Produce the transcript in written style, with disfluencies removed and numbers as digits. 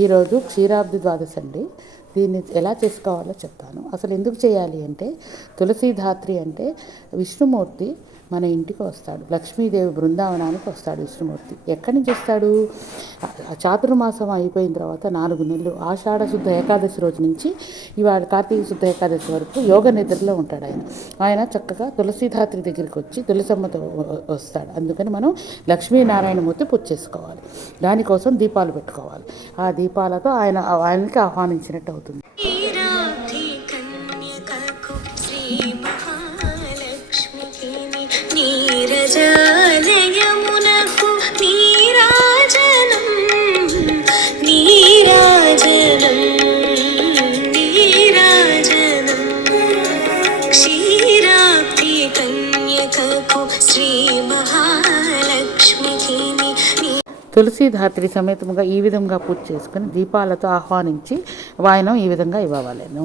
ఈరోజు క్షీరాబ్ది ద్వాదశి అండి. దీన్ని ఎలా చేసుకోవాలో చెప్తాను. అసలు ఎందుకు చేయాలి అంటే, తులసీధాత్రి అంటే విష్ణుమూర్తి మన ఇంటికి వస్తాడు. లక్ష్మీదేవి బృందావనానికి వస్తాడు విష్ణుమూర్తి. ఎక్కడి నుంచి వస్తాడు? చాతుర్మాసం అయిపోయిన తర్వాత 4 నెలలు ఆషాఢ శుద్ధ ఏకాదశి రోజు నుంచి ఇవాళ కార్తీక శుద్ధ ఏకాదశి వరకు యోగ నిద్రలో ఉంటాడు ఆయన చక్కగా తులసీధాత్రి దగ్గరికి వచ్చి తులసమ్మతో వస్తాడు. అందుకని మనం లక్ష్మీనారాయణమూర్తి పూజ చేసుకోవాలి. దానికోసం దీపాలు పెట్టుకోవాలి. ఆ దీపాలతో ఆయనకి ఆహ్వానించినట్టు అవుతుంది. తులసీధాత్రి సమేతముగా ఈ విధంగా పూజ చేసుకుని దీపాలతో ఆహ్వానించి వాయనం ఈ విధంగా ఇవ్వవలెను.